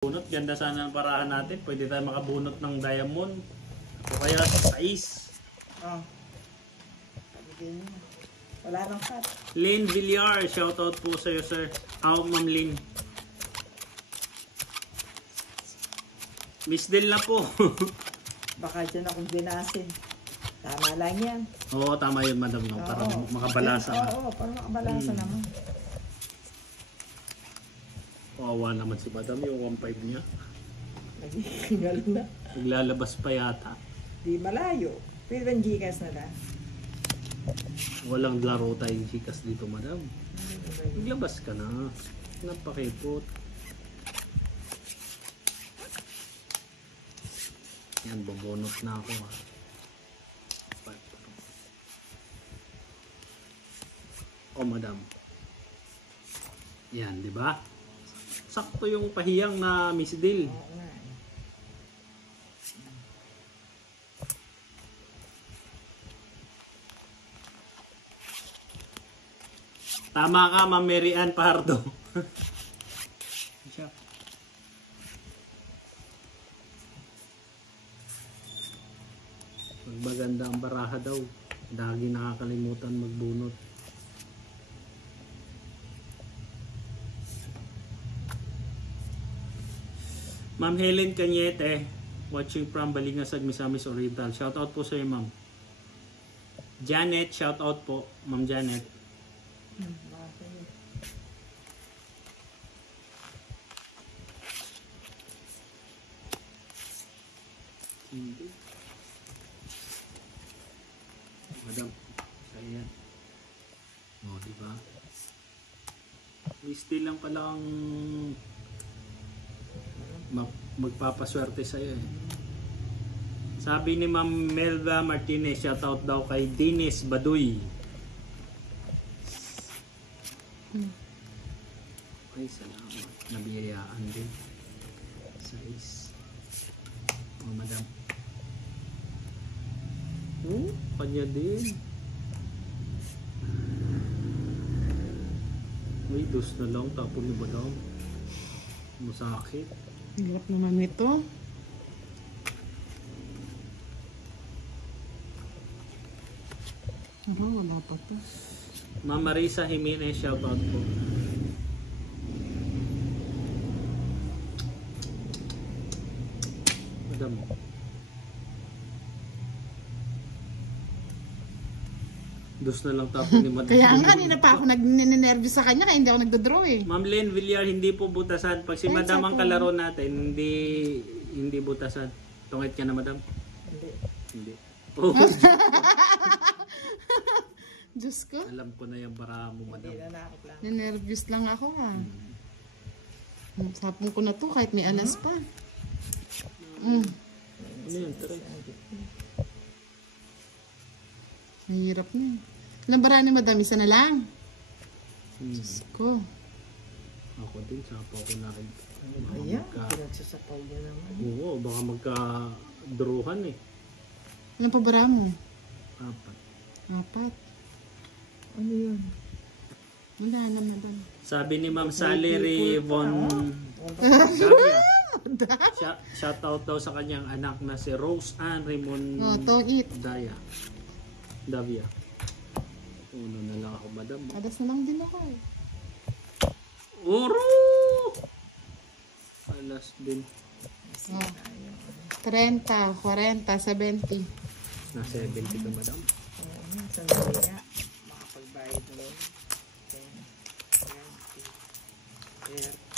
Bunot, ganda sana ang parahan natin. Pwede tayo makabunot ng diamond. O kaya sais. Oh. Wala nang cut. Lynn Villar, shoutout po sa iyo, sir. Ma'am Lynn. Miss Del na po. Baka dyan akong binasin. Tama lang yan. Oo, tama yun, madam. No? Para makabalasa nga. Oo, para makabalasa naman. Kawawa naman si madam, yung 1.5 niya. Naghihingal na. Naglalabas pa yata. Di malayo. Pero yung Gcash na lang. Walang laro tayong Gcash dito, madam. Naglabas ka na. Napakipot. Yan, bobonot na ako, ha. Oh, madam. Yan, di ba? Sakto yung pahiyang na Miss Dil. Tama ka, Ma'am Mary Ann Pardo. Maganda ang baraha daw. Lagi nakakalimutan magbunot. Ma'am Helen Cañete, watching from Balingasag, Misamis Oriental. Shoutout po sa iyo, ma'am. Janet, shoutout po, Ma'am Janet. Madam, saya. Oh, di ba? Still lang pala ang magpapaswerte sa iyo. Sabi ni Ma'am Melda Martinez, shoutout daw kay Dennis Baduy. Ay, salamat. Nabiyayaan din. Size. Oh, madam. Kanya din. Uy, dos na lang. Tapon ni madam. Masakit. Hirap naman ito. Wala pa to. Ma'am Marisa Jimenez, shoutout po. Madam. Dos na lang tapon ni madam. Kaya nga, hindi na pa ako nag-nervous sa kanya, kaya hindi ako nagdodraw eh. Ma'am Len Villar, hindi po butasan. Pag si madam ang kalaro natin, hindi butasan. Tungit ka na, madam? Hindi. Oh. Diyos ko. Alam ko na yung bara mo, madam. Nervous lang ako ha. Sapong ko na to kahit may alas pa. Ano yun? Tara. Mahirap na eh. Lambara ni madam, isa na lang. Diyos ko. Ako din, sapo ko na rin. Ayan, pinagsasapaw niya naman. Oo, baka magka-druhan eh. Ilang pabara mo? 4. Ano yun? Wala na madam. Sabi ni Ma'am Sally Von Davia. Shoutout daw sa kanyang anak na si Rose Ann Raymond Davia. Uno na lang ako, madam. Adas na lang din ako eh. Uro! Alas din. 30, 40, 70. Na 70 ka, madam. Sandali nga. Makapagbayad na yun. 10, 20, 30.